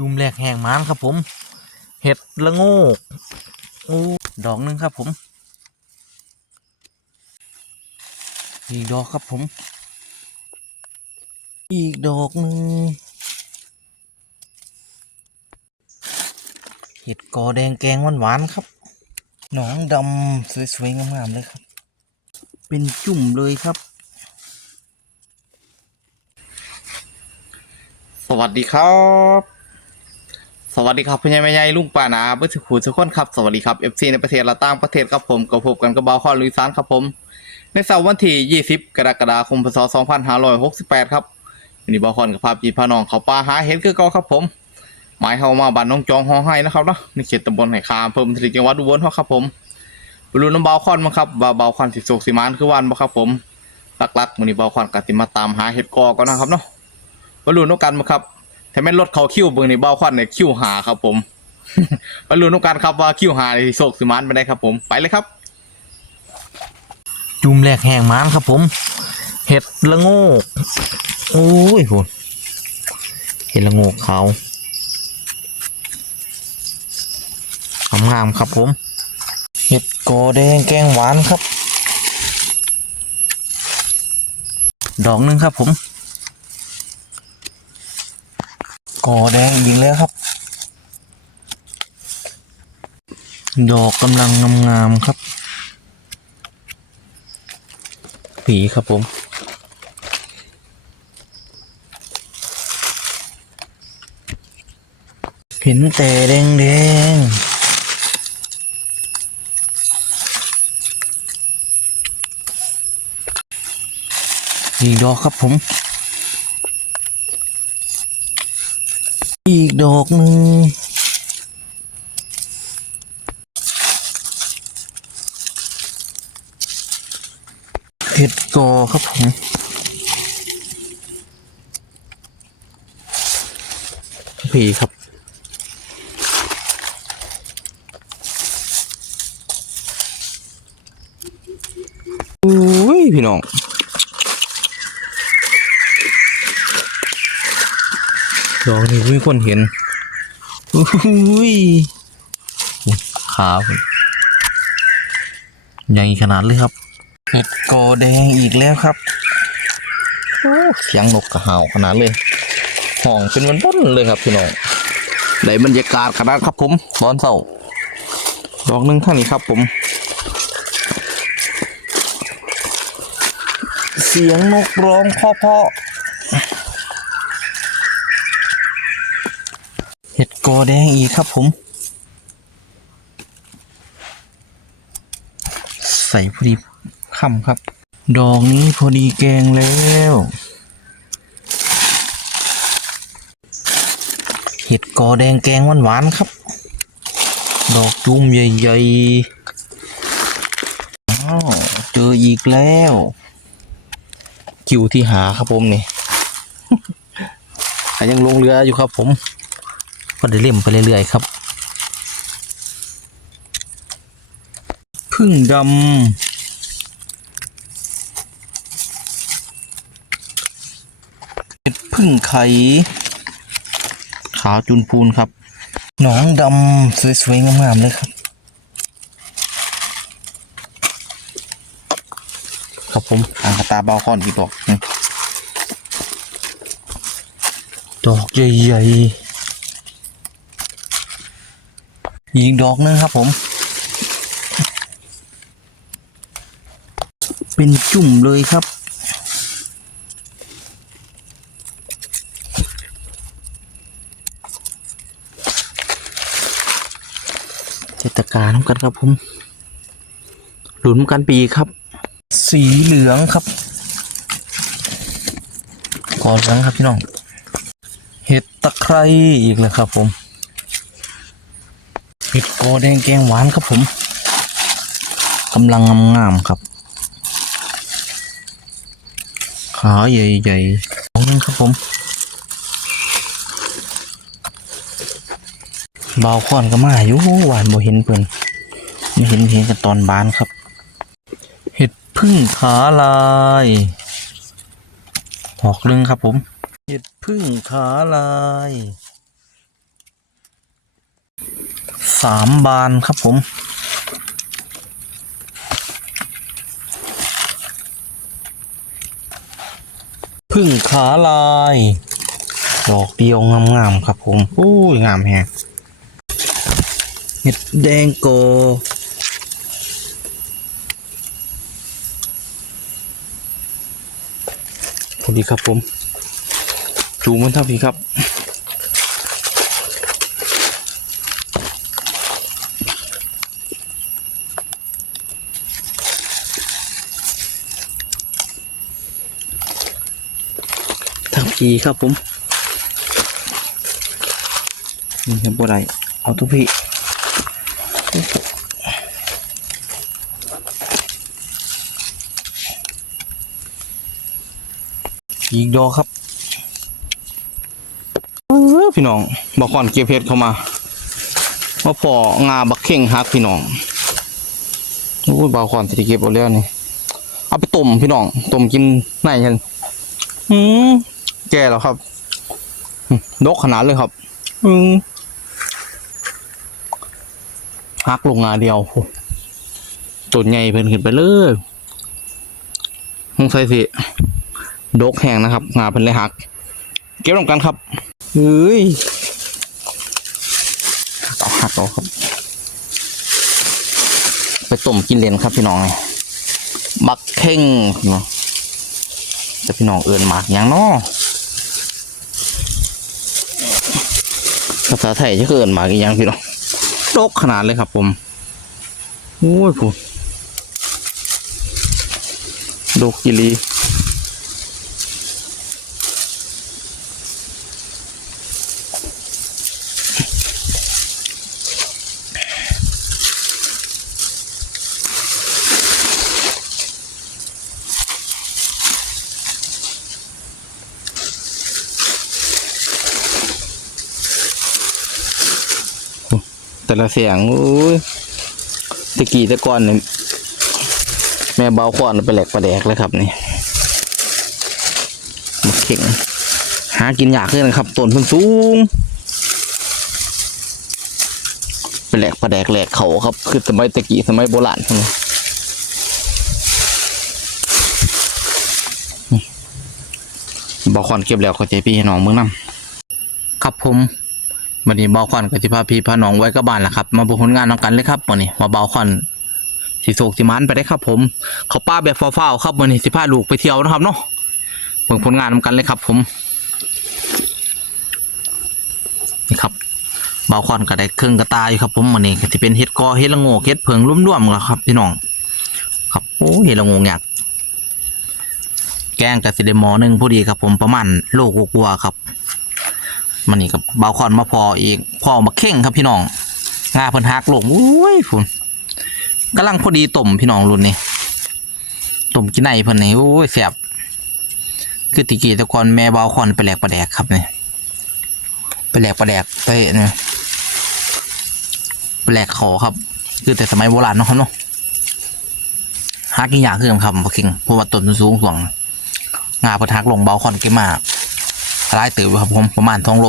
จุ่มแหลกแห้งมานครับผม เห็ดละโงกอู้ดอกหนึ่งครับผมอีกดอกครับผม อีกดอกหนึ่งเห็ดกอแดงแกงหวานๆครับ หนองดำสวยๆงามๆเลยครับ เป็นจุ่มเลยครับ สวัสดีครับ สวัสดีครับพี่ใหญ่แม่ใหญ่ลุงป่านาเพื่อสุขุทุกคนครับ สวัสดีครับ FC ในประเทศและต่างประเทศครับผมกับพบกันกับบาวข้อลุยซานครับผม ในเสาร์วันที่ 20 กรกฎาคมพศ2568 ครับวันนี้บาวคอนกับภาพจีพาน้องเขาป่าหาเห็ดคือเก่าครับผม หมายเข้ามาบ้านน้องจองห้องให้นะครับเนาะในเขตตำบลไหคามอำเพิ่มทรีจังหวัดอุบลครับผมบรรลุน้ำบาวคอนมั้งครับว่าบาวคอนสิโศกสิมานคือวันบ่ครับผมหลักๆมื้อนี้บาวคอนก็สิมาตามหาเห็ดกอก่อนนะครับเนาะบรรลุนกกันมาครับ ถ้าแม่นรถเขาคิ้วเบิ่งในเบ้าควันเนี่ยคิ้วหาครับ ผมบรรลุนกกันครับว่าคิ้วหาในโศกสิมานไปได้ครับผมไปเลยครับ จุ่มแหลกแห้งม้านครับ ผม เห็ดละโงกโอ้ยโหเห็ดละโงกขางามๆครับผม เห็ดกอแดงแกงหวานครับ ดอกหนึ่งครับผม กอแดงอีกแล้วครับ ดอกกำลังงามๆครับ ผีครับผมเห็นแต่แดงแดงอีกดอกครับผม อีก ดอกหนึ่งเห็ดกอครับผมผีครับอุ้ยพี่น้องดอกนี้มีคนเห็น อุ้ยขาผมใหญ่ขนาดเลยครับเห็ดกอแดงอีกแล้วครับเสียงนกกระห่าขนาดเลยห้องเป็นวันต้นเลยครับพี่น้องได้บรรยากาศขนาดครับผมตอนเช้าดอกหนึ่งข้างนี้ครับผม เสียงนกร้องเพาะๆเห็ด กอแดงอีกครับผม ใส่พอดีคำครับ ดอกนี้พอดีแกงแล้วเห็ดกอแดงแกงหวานๆครับ ดอกจุ่มใหญ่ๆอ้าวเจออีกแล้วคิวที่หาครับผมนี่ ยังลงเรืออยู่ครับผม ก็ได้เล่มไปเรื่อยๆครับพึ่งดำเห็ดพึ่งไข่ขาวจุนพูนครับ หนองดำสวยๆงามๆเลยครับ ครับผมอ่างกระตาเบาคอนกี่ดอกนี่ดอกใหญ่ๆ อีกดอกหนึงครับผม เป็นจุ่มเลยครับ เจตกาน้ำกันครับผม หลุนกันปีครับ สีเหลืองครับกอเหลืองครับพี่น้อง เห็ดตะไคร้อีกแล้วครับผม เห็ดกอแดงแกงหวานครับผมกำลังงามๆครับ ขาใหญ่ๆของนึงครับผมเบาค่อนก็มาอยู่หวานบ่เห็นเพิ่นไม่เห็นเห็นกันตอนบานครับ เห็ดพึ่งขาลายหอกลึงครับผม เห็ดพึ่งขาลาย สามบานครับผม พึ่งขาลาย ดอกเดียวงามๆครับผมอุ้ยงามแฮงเห็ดแดงโกพอดีครับผม จูมันเท่าพี่ครับ ทีครับผม นี่ครับบัวไรเอาทุกพี่อีกดอกครับพี่น้องบอกก่อนเก็บเพชรเข้ามาว่าพองาบักเข่งฮักพี่น้องโอ้ยบาวก่อนสิเก็บเอาแล้วนี่ เอาไปต้มพี่น้องต้มกินไหนกันอืม แก่แล้วครับอืมดกขนาดเลยครับ อืมฮักลงงาเดียวโอ้ต้นใหญ่เพิ่นขึ้นไปเลยมงใส่สิดกแห้งนะครับ งาเพิ่นเลยหัก เก็บลงกันครับเฮ้ยเอาหักเอาครับ ไปต้มกินเลนครับพี่น้องบักเข่งเนาะจะพี่น้องเอินหมากอย่างน้อ ภาษาไทยจะเกินหมากี่ยังพี่น้องโลกขนาดเลยครับผมโอ้ยผมโดกกิลี แต่ละเสียงโอ้ยตะกี้ตะก่อนเนี่ยแม่เบาขวานไปแหลกประแดกเลยครับนี่มาเข่งหากินยากขึ้นนะครับต้นเพิ่นสูงไปแหลกประแดกแหลกเขาครับ คือสมัยตะกี้สมัยโบราณใช่ไหมบอคอนเก็บแล้วข้าใจพี่น้องเมืองน้ำครับผม วันนี้บอคอนกับสิพาพี่พาน้องไว้กับบ้านละครับ มาบุผลงานนำกันเลยครับวันนี้มาเบาคอนสิโศกสิมันไปได้ครับ ผม เขาป้าแบบฟ้าวๆครับวันนี้สิพาลูกไปเที่ยวนะครับเนาะเบิ่งผลงานนำกันเลยครับ ผมนี่ครับเบาคอนก็ได้เครื่องกระตายครับ ผมวันนี้ก็จะเป็นเห็ดกอเห็ดละโงกเห็ดเผิงร่วมๆกันครับพี่น้อง ครับโอ้เห็ดละโงกอยากแกงกับสิเดมอหนึ่งพอดีครับ ผมประมาณโลกกลัวครับ มันนี่กับเบาคอนมาพออีกพอมาเข่งครับพี่น้องงาเพิ่นหักลงอุ้ยฝุ่นกำลังพอดีต้มพี่น้องรุ่นนี้ต้มกินไหนเพิ่นนี่โอ้ยแสบคือติกีตะกอนแม่เบาคอนไปแหลกประแดกครับนี่ไปแหลกไปแหลกไปเนี่ยไปแหลกขาครับ คือแต่สมัยโบราณเนาะครับเนาะฮักกินยากคือครับพอคิงเพราะว่าต้นสูงส่วงงาพทักลงเบาคอนเก็บมา ลายตื่นครับผมประมาณสองโล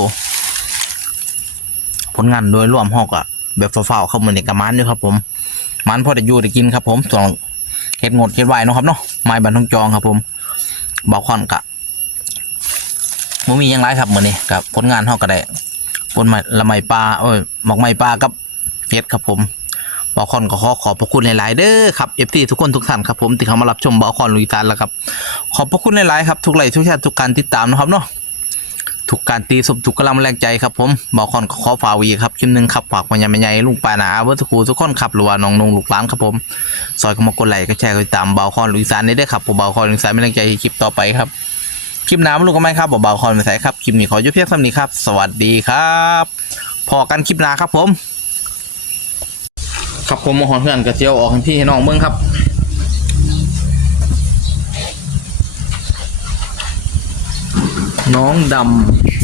ผลงานโดยรวมหอกอะแบบเฝ้าๆเข้ามาในกระมันด้วยครับผม มันพอได้อยู่ได้กินครับ ผมส่วนเฮ็ดงดเฮ็ดไวนะครับเนาะไม้บันทองจองครับ ผมเบาคอนกะบ่มียังไรครับมือนี้กับผลงานเฮาก็ได้ผลไม้ละไม้ปลาเอ้ยหมอกไม้ปลากับเฮ็ดครับผมบอคอนก็ขอขอบพระคุณหลาย ๆ เด้อครับ FT ทุกคนทุกท่านครับผมที่เข้ามารับชมบอคอนลุยตานแล้วครับ ขอบพระคุณหลาย ๆ ครับ ทุกไลค์ทุกแชร์ทุกการติดตามนะครับเนาะ ทุกการตีสมทุกกำลังแรงใจครับผมบอคอนขอฝากวีครับคลิปหนึ่งครับฝากพญาแม่ใหญ่ลุงปานาเวิร์สกูทุกคนครับรือว่าน้องนงลูกหลานครับผมซอยเข้ามากดไลค์ก็แชร์ก็ตามเบอคอนลุยตานได้ด้อครับผมบอคอนลุยตานเป็นแรงใจคลิปต่อไปครับคลิปน้ามาลูกกันไหมครับเบาคอนไปใส่ครับคลิปนี้ขอยุบเพียงเท่านี้ครับ สวัสดีครับพอกันคลิปหน้าครับผมครับผมมหอนเพื่อนกระเจียวออกให้พี่น้องเบิ้งครับ น้องด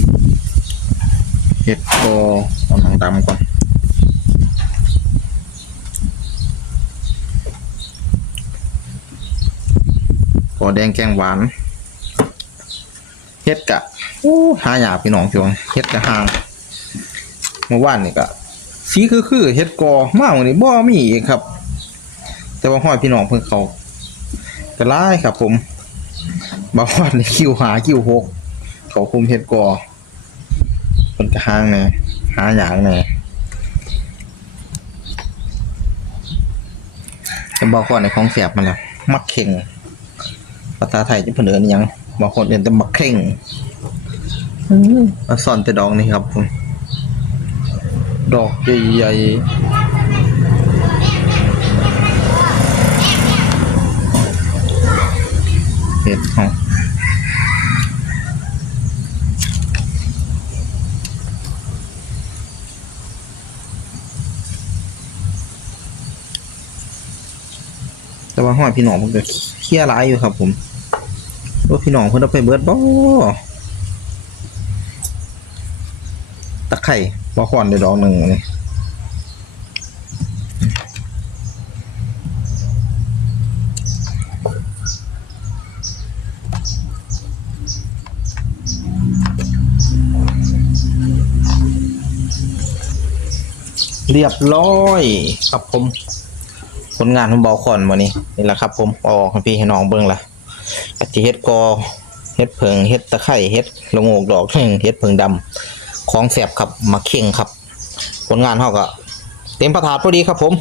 ำเห็ดโตเอาน้องดำก่อนกอแดงแกงหวานเฮ็ดกะโอ้หาหยาพี่น้องพี่น้องเฮ็ดกะหางเมื่อวานนี่ก็สีคือคือเฮ็ดกอมากวันนี้บ่มีอีกครับ แต่ว่าห้อยพี่น้องเพิ่นเขาก็หลายครับผมบาวันนี่คิวหาคิวหก เขาคุมเฮ็ดก่อเพิ่นก็หางแหน่หาหยางแหน่แต่บอกก่อนในของเสียบมันแล้วมักเข่งภาษาไทยจะเพิ่นเอินยังบางคนเอิ้นแต่มักเข่งอือเอาซ่อนแต่ดอกนี่ครับผมดอกใหญ่ๆเห็ดหอม แต่ว่าห้อยพี่น้องมันก็เคลียร์ร้ายอยู่ครับ ผมว่าพี่น้องเพิ่นเอาไปเบิดบ่ตะไคร่บ่ควันได้ดอกหนึ่งนี่เรียบร้อยครับผม ผลงานของเบาคอนวันนี้นี่แหละครับ ผมออกให้พี่ให้น้องเบิ่งละกะทิเฮ็ดกอเฮ็ดเพิงเฮ็ดตะไคร่เฮ็ดละงกดอกแห้งเฮ็ดเพิงดำของแสบครับมาเข่งครับ ผลงานเฮาก็เต็มประถาดพอดีครับผม